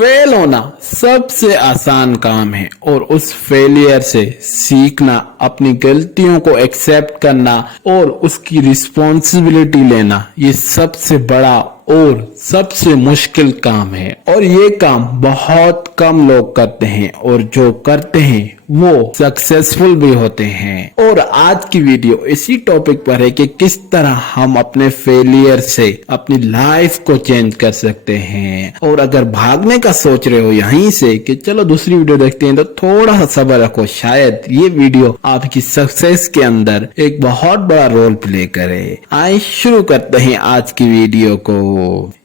Fail होना सबसे आसान काम है और उस फेलियर से सीखना, अपनी गलतियों को एक्सेप्ट करना और उसकी रिस्पॉन्सिबिलिटी लेना, ये सबसे बड़ा और सबसे मुश्किल काम है। और ये काम बहुत कम लोग करते हैं और जो करते हैं वो सक्सेसफुल भी होते हैं। और आज की वीडियो इसी टॉपिक पर है कि किस तरह हम अपने फेलियर से अपनी लाइफ को चेंज कर सकते हैं। और अगर भागने का सोच रहे हो यहीं से कि चलो दूसरी वीडियो देखते हैं, तो थोड़ा सा सब्र रखो, शायद ये वीडियो आपकी सक्सेस के अंदर एक बहुत बड़ा रोल प्ले करे। आइए शुरू करते हैं आज की वीडियो को।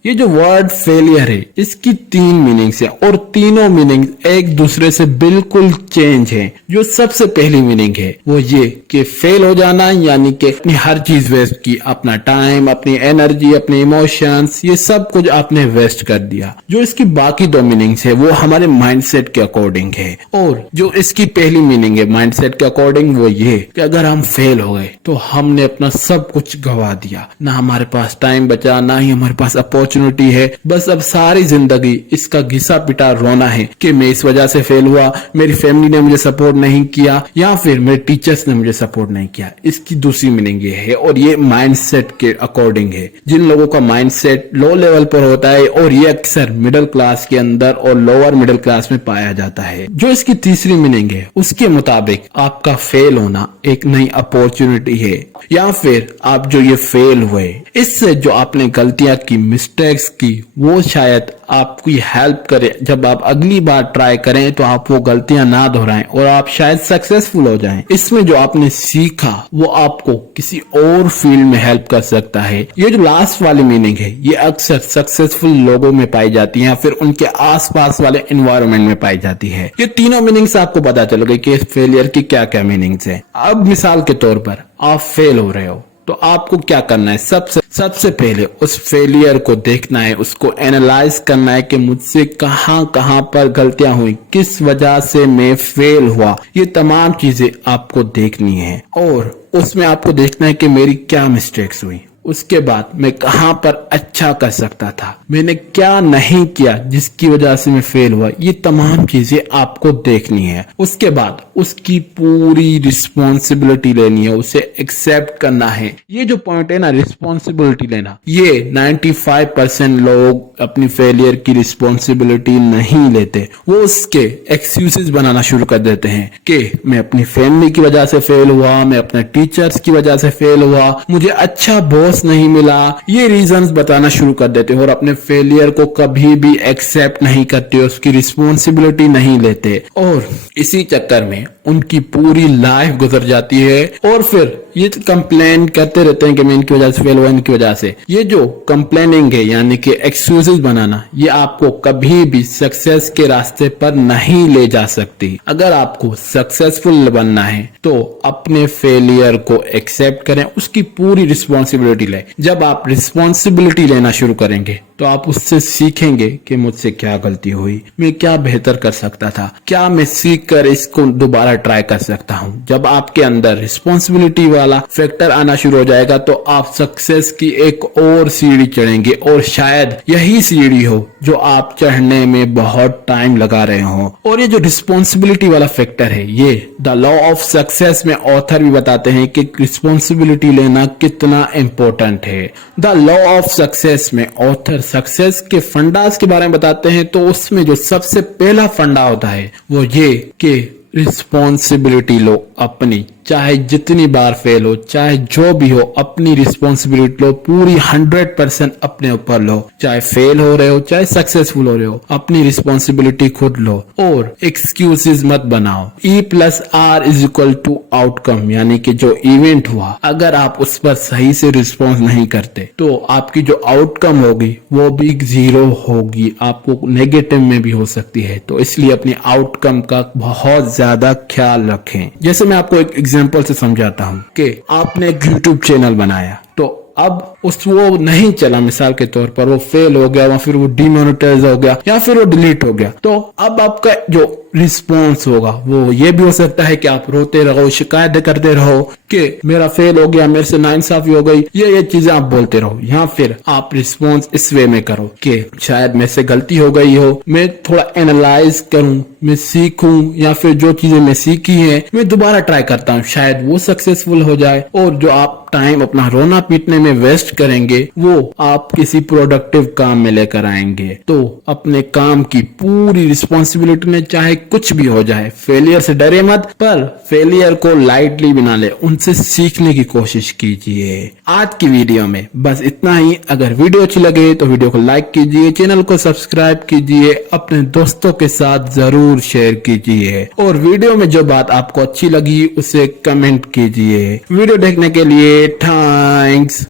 ये जो वर्ड फेलियर है इसकी 3 मीनिंग्स है और तीनों मीनिंग एक दूसरे से बिल्कुल चेंज है। जो सबसे पहली मीनिंग है वो ये कि फेल हो जाना, यानी कि अपनी हर चीज वेस्ट की, अपना टाइम, अपनी एनर्जी, अपने इमोशंस, ये सब कुछ आपने वेस्ट कर दिया। जो इसकी बाकी 2 मीनिंग्स है वो हमारे माइंडसेट के अकॉर्डिंग है। और जो इसकी पहली मीनिंग है माइंडसेट के अकॉर्डिंग वो ये कि अगर हम फेल हो गए तो हमने अपना सब कुछ गवा दिया, ना हमारे पास टाइम बचा, ना ही हमारे पास अपॉर्चुनिटी है। बस अब सारी जिंदगी इसका घिसा पिटा रोना है कि मैं इस वजह से फेल हुआ, मेरी फैमिली ने मुझे सपोर्ट नहीं किया या फिर मेरे टीचर्स ने मुझे सपोर्ट नहीं किया। इसकी दूसरी मीनिंग ये है और ये माइंडसेट के अकॉर्डिंग है। जिन लोगों का माइंडसेट लो लेवल पर होता है और ये अक्सर मिडिल क्लास के अंदर और लोअर मिडिल क्लास में पाया जाता है। जो इसकी तीसरी मीनिंग है उसके मुताबिक आपका फेल होना एक नई अपॉर्चुनिटी है, या फिर आप जो ये फेल हुए इससे जो आपने गलतियां की, मिस्टेक्स की, वो शायद आपकी हेल्प करे। जब आप अगली बार ट्राई करें तो आप वो गलतियां ना दोहराएं और आप शायद सक्सेसफुल हो जाएं। इसमें जो आपने सीखा वो आपको किसी और फील्ड में हेल्प कर सकता है। ये जो लास्ट वाली मीनिंग है ये अक्सर सक्सेसफुल लोगों में पाई जाती है या फिर उनके आसपास वाले एनवायरनमेंट में पाई जाती है। ये तीनों मीनिंग्स आपको पता चल गई कि फेलियर की क्या क्या मीनिंग्स है। अब मिसाल के तौर पर आप फेल हो रहे हो तो आपको क्या करना है? सबसे पहले उस फेलियर को देखना है, उसको एनालाइज करना है कि मुझसे कहां कहां पर गलतियां हुई, किस वजह से मैं फेल हुआ। ये तमाम चीजें आपको देखनी है और उसमें आपको देखना है कि मेरी क्या मिस्टेक्स हुई। उसके बाद मैं कहां पर अच्छा कर सकता था, मैंने क्या नहीं किया जिसकी वजह से मैं फेल हुआ। ये तमाम चीजें आपको देखनी है। उसके बाद उसकी पूरी रिस्पॉन्सिबिलिटी लेनी है, उसे एक्सेप्ट करना है। ये जो पॉइंट है ना, रिस्पॉन्सिबिलिटी लेना, ये 95% लोग अपनी फेलियर की रिस्पॉन्सिबिलिटी नहीं लेते। वो उसके एक्सक्यूजेस बनाना शुरू कर देते हैं कि मैं अपनी फैमिली की वजह से फेल हुआ, मैं अपने टीचर्स की वजह से फेल हुआ, मुझे अच्छा बॉस नहीं मिला। ये रीजंस बताना शुरू कर देते हैं और अपने फेलियर को कभी भी एक्सेप्ट नहीं करते, उसकी रिस्पॉन्सिबिलिटी नहीं लेते और इसी चक्कर में उनकी पूरी लाइफ गुजर जाती है। और फिर ये कंप्लेन करते रहते हैं कि मैं इनकी वजह से फेल हुआ, इनकी वजह से। ये जो कंप्लेनिंग है यानी कि एक्सक्यूजेस बनाना, ये आपको कभी भी सक्सेस के रास्ते पर नहीं ले जा सकती। अगर आपको सक्सेसफुल बनना है तो अपने फेलियर को एक्सेप्ट करें, उसकी पूरी रिस्पॉन्सिबिलिटी लें। जब आप रिस्पॉन्सिबिलिटी लेना शुरू करेंगे तो आप उससे सीखेंगे कि मुझसे क्या गलती हुई, मैं क्या बेहतर कर सकता था, क्या मैं सीख कर इसको दोबारा ट्राई कर सकता हूँ। जब आपके अंदर रिस्पॉन्सिबिलिटी वाला फैक्टर आना शुरू हो जाएगा तो आप सक्सेस की एक और सीढ़ी चढ़ेंगे और शायद यही सीढ़ी हो जो आप चढ़ने में बहुत टाइम लगा रहे हो। और ये जो रिस्पॉन्सिबिलिटी वाला फैक्टर है, ये द लॉ ऑफ सक्सेस में ऑथर भी बताते हैं कि रिस्पॉन्सिबिलिटी लेना कितना इंपॉर्टेंट है। द लॉ ऑफ सक्सेस में ऑथर सक्सेस के फंडास के बारे में बताते हैं, तो उसमें जो सबसे पहला फंडा होता है वो ये कि रिस्पॉन्सिबिलिटी लो अपनी। चाहे जितनी बार फेल हो, चाहे जो भी हो, अपनी रिस्पॉन्सिबिलिटी लो, पूरी 100% अपने ऊपर लो। चाहे फेल हो रहे हो, चाहे सक्सेसफुल हो रहे हो, अपनी रिस्पॉन्सिबिलिटी खुद लो और एक्सक्यूजेस मत बनाओ। E+R= आउटकम, यानी कि जो इवेंट हुआ, अगर आप उस पर सही से रिस्पॉन्स नहीं करते तो आपकी जो आउटकम होगी वो भी 0 होगी, आपको नेगेटिव में भी हो सकती है। तो इसलिए अपनी आउटकम का बहुत ज्यादा ख्याल रखें। जैसे मैं आपको एक एग्जांपल से समझाता हूं कि आपने एक YouTube चैनल बनाया तो अब वो नहीं चला, मिसाल के तौर पर वो फेल हो गया या फिर वो डिमोनेटाइज हो गया या फिर वो डिलीट हो गया। तो अब आपका जो रिस्पॉन्स होगा। वो ये भी हो सकता है कि आप रोते रहो, शिकायत करते रहो कि मेरा फेल हो गया, मेरे से नाइंसाफी हो गई, ये चीजें आप बोलते रहो। या फिर आप रिस्पॉन्स इस वे में करो कि शायद मेरे से गलती हो गई हो, मैं थोड़ा एनालाइज करूं, मैं सीखूं, या फिर जो चीजें मैं सीखी हैं मैं दोबारा ट्राई करता हूं, शायद वो सक्सेसफुल हो जाए। और जो आप टाइम अपना रोना पीटने में वेस्ट करेंगे वो आप किसी प्रोडक्टिव काम में लेकर आएंगे। तो अपने काम की पूरी रिस्पॉन्सिबिलिटी ने, चाहे कुछ भी हो जाए, फेलियर से डरे मत, पर फेलियर को लाइटली बिना ले, उनसे सीखने की कोशिश कीजिए। आज की वीडियो में बस इतना ही। अगर वीडियो अच्छी लगे तो वीडियो को लाइक कीजिए, चैनल को सब्सक्राइब कीजिए, अपने दोस्तों के साथ जरूर शेयर कीजिए, और वीडियो में जो बात आपको अच्छी लगी उसे कमेंट कीजिए। वीडियो देखने के लिए थैंक्स।